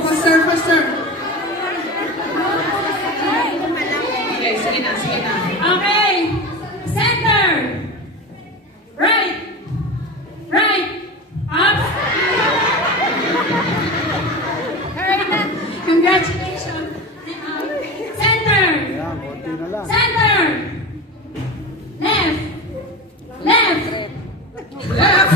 faster, faster. Okay, sige na, sige na. Okay. Center. Right. Right. Up. Congratulations. Center. Center. Left. Left. Left.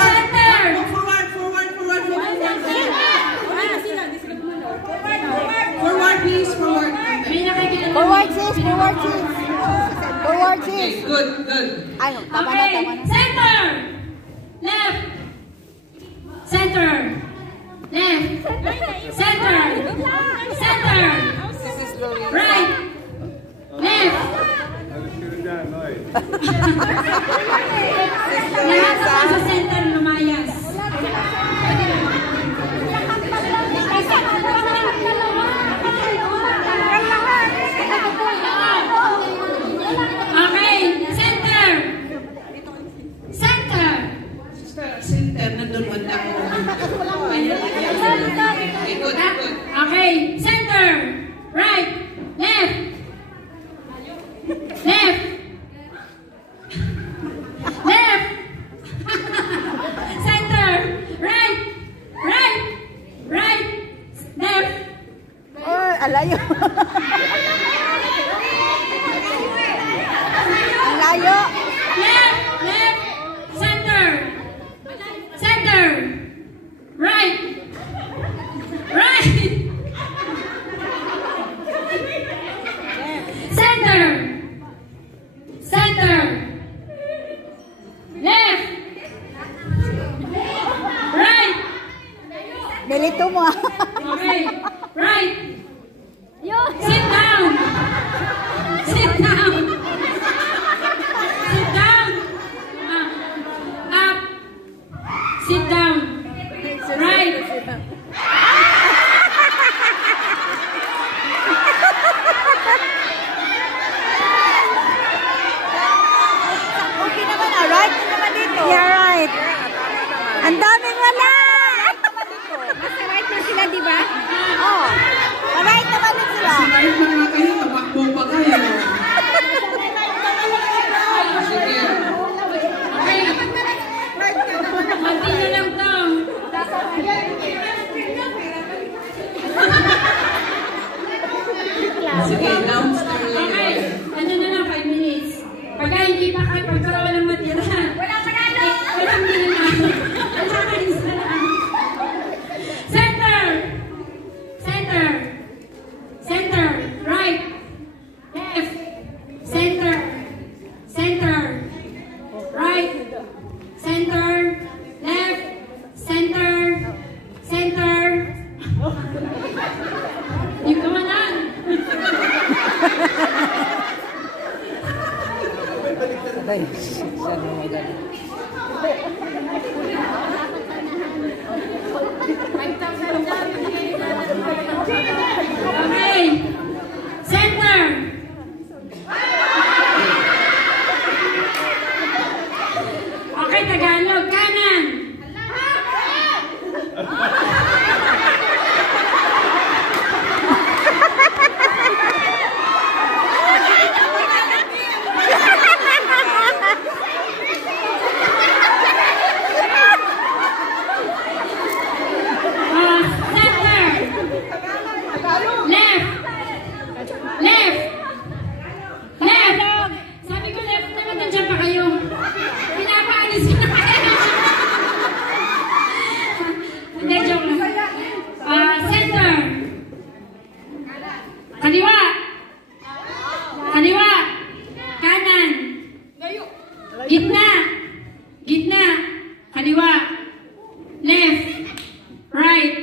Center. Forward, forward, forward. Forward, please, forward. Forward, sis. Forward, sis. Forward, sis. Okay, good, good. Ay, tama na, Okay. tama na. Center. Left. Center. Left. Center. Center. Right. Left. Lahat naman sa center lumayas. Okay. Center. Center. Center, nandun wala ko. Okay, good, good. Okay. Center. Right. Left. Left. Left. Center. Right. Right. Right. Left. Oh, alayo. Ang layo. Left. Left. Center. Center. Right. Right. Center. Center. Left. Right. Nilito mo. Okay. Right. Sit down. Sit down. Sit down. Up. Sit down. Right. Okay naman, alright naman dito. Yeah, right. Ang daming wala. Nasa right na sila, di ba? Oo. Alright naman din sila. Kahit mga kayo, tamakbo pa kayo. Sige. Okay. Konti na lang to. Sige, downstairs lang. Okay. Ano na lang, 5 minutes. Pagka hindi pa kayo pagkaroon ng matira. Walang Tagalog! Walang minuna. Walang kalis na lang. Center! Center! Center! Right! Left! Center! Center! Right! Center! Left! Center! Center! Hindi ko manan! Ay, siya na magaling. Okay. Center. Okay, Tagalog. Kanan. Gitna. Gitna. Kaliwa. Left. Right.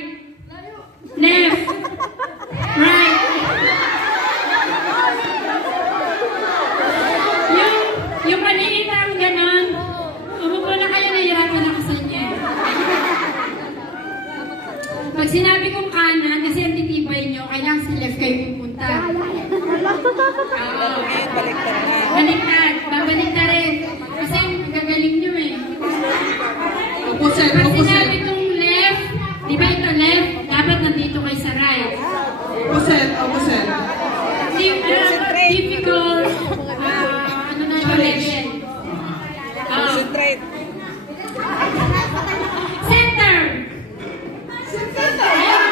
Left. Right. Yung maliit lang ganon. Umupo na kayo, nahihirapan ako sa inyo. Pag sinabi kong kanan, kasi ang titibay nyo, kailangan sa left kayo pupunta. Baliktad na. Baliktad. Babalik na rin. Kasi ang gagaling nyo eh. Opposite, Pag opposite. sinabi kong left, di ba ito left, dapat nandito kayo sa right. Opposite, opposite. Difficult, ano na yung level. Concentrate. Center! Center talaga yan.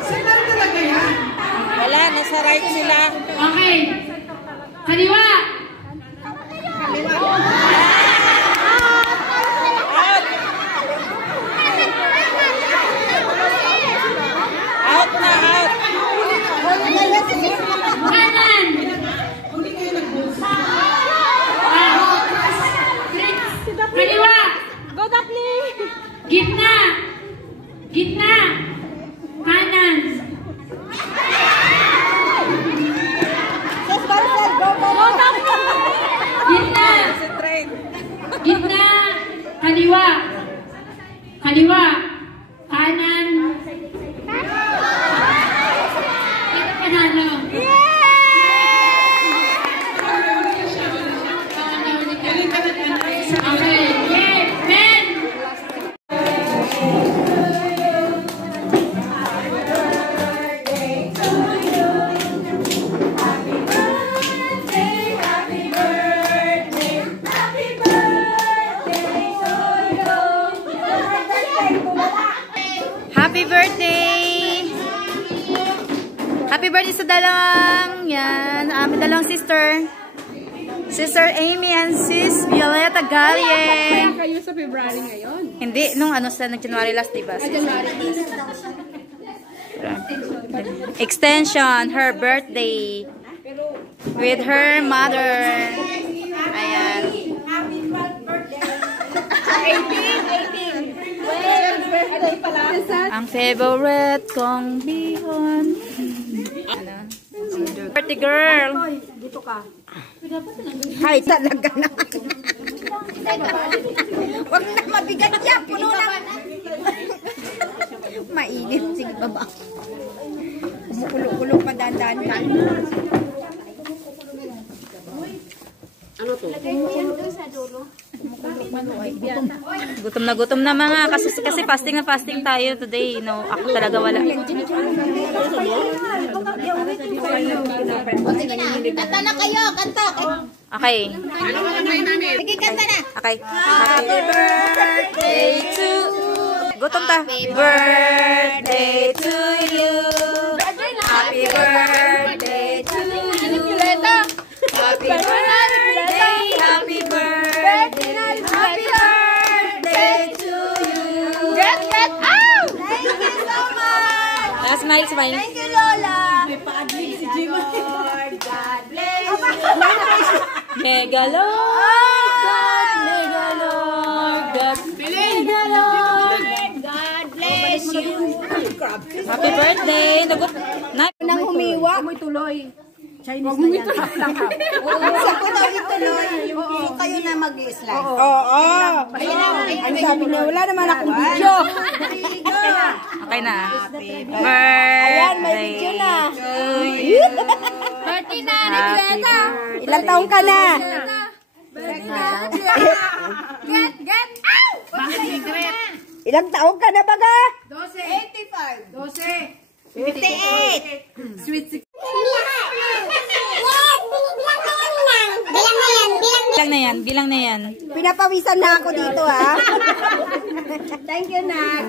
Center talaga yan. Wala, nasa right sila. Okay. Kaliwa! Out na, out. Kanan! Huli kayo nag-boost. Kaliwa! Go, Daphne! Gitna! Gitna! Kanan! Sis Marcel, go, go, go, Daphne! Gitna! Concentrate. Gitna! Kaliwa! Kaliwa! Kanan! Ito panalo. Okay. Yay! Men! Happy birthday! Happy birthday sa dalawang yan, aming dalawang sister. Sister Amy and Sis Violeta Galie. Kayo sa February ngayon. Hindi, nung ano sa nag-January last, diba? Extension, her birthday. With her mother. Ayan. Ang favorite kong bihon. Ano? Birthday girl. Dito ka. Hi, talaga na. Huwag na mabigat yan. Puno na. Mainit. Sige, baba. Kumukulo-kulo pa dandan. Ano to? Gutom na mga kasi fasting na fasting tayo today. No, ako talaga wala. Kanta na kayo, kanta. Okay. Ano ka lang kayo namin? Sige, kanta na. Okay. Happy birthday to Gutom ta. Happy birthday to you. Happy birthday to you. Happy birthday, happy birthday, happy birthday to you. Get out! Thank you so much. Smile, smile. Thank you, Lola. May pa-adlib si Jim. God bless you. Mega Lord, God, Mega Lord, God, Mega Lord. God bless you. Happy birthday. Nagot. Nang humiwa. Amoy tuloy. Chinese na yan. Sa ko daw ituloy. Yung kayo na mag-slide. Oo. Ang sabi niya, wala naman akong video. Okay na. Happy birthday. Ayan, may video na. Birthday na, Nicoleta. Ilang taong ka na? Get out! Ilang taong ka na baga? 85. 58. Sweet 16. Bilang na yan. Pinapawisan na ako dito, ha? Thank you, Nak.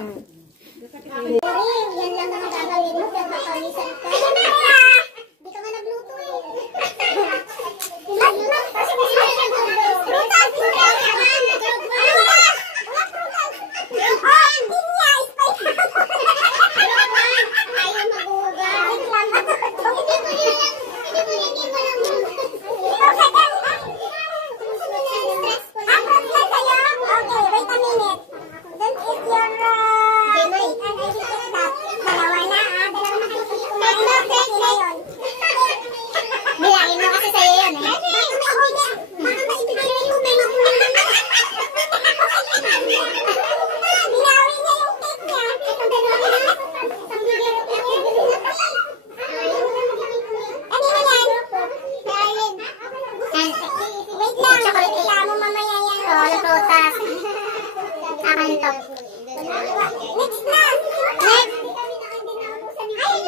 Yan lang ang gagawin mo, pinapawisan ka. Hindi ka nga nagluto eh. Prutas! Bilangin mo kasi sa'yo yun eh. Baka maibigay mo, may makulang. Bilawin niya yung cake niya. Itong dalawa na. Isang bigay. Ano na yan? to. Next na! Next!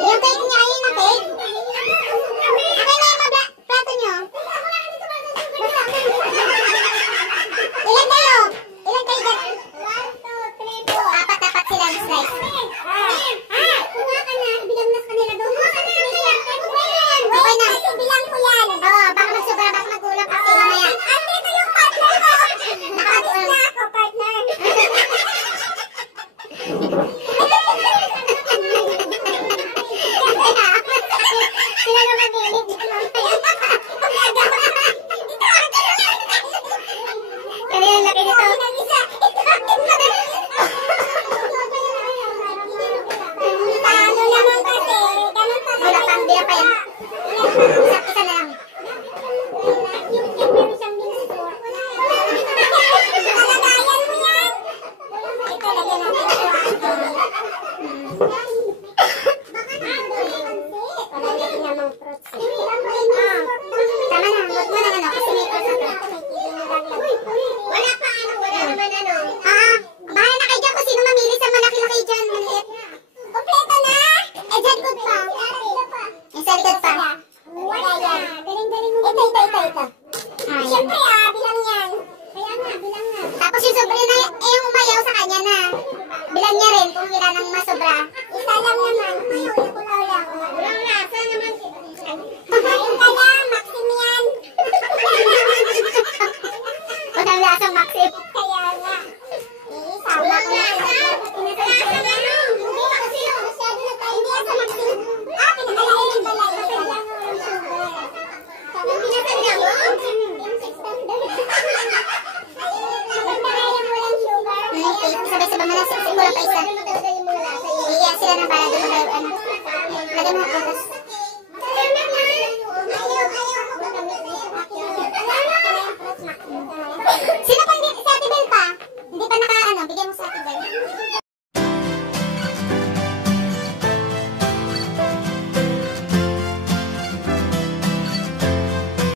Yung cake niya, ayun na cake. Okay na yung mga plato niyo. Ilan kayo? Ilan kayo dyan? 1, 2, 3, 4. Apat sila ang slice. Kuha ka na. Bilang na sa kanila doon. Okay na. Bilang ko yan. Oo, baka magsobra, baka magkulang kasi mamaya. Andito yung partner ko. Nakalis na ako, partner. Sila na mag-ilit. Kaya yung laki nito. Talo naman kasi. Wala pang bila pa yan. Isa na lang. Yung meron siyang binisito. Talagayan mo yan. Ito, lagyan natin ito. Palagyan niya mga fruits. Tama na, huwag mo na ano, kasi may fruits ako. Wala pa ano, wala naman ano. Bahala na kayo dyan kung sino mamili sa malaki-laki dyan, maliit. Kompleto na! Eh, dyan good pa. Yung sa likod pa. Wala yan. Galing-galing mo. Ito. Siyempre bilang yan. Kaya nga, bilang nga. Tapos yung sobra na, yung umayaw sa kanya na. Bilang niya rin kung ilan ang masobra. Isa lang naman. Umayaw, yung kulaw lang. Walang lasa naman. Kumain ka lang, Maximian. Walang lasa, Maxim. Kaya nga. Isama ko na. Hindi kasi masyado na tayo. Hindi sa Maxim. Pinakalain pala. Pinakalain mo? Sabay-sabay mo na siguro pa isa. Iiyak sila na para doon mag ano. Lagyan mo prutas. Sino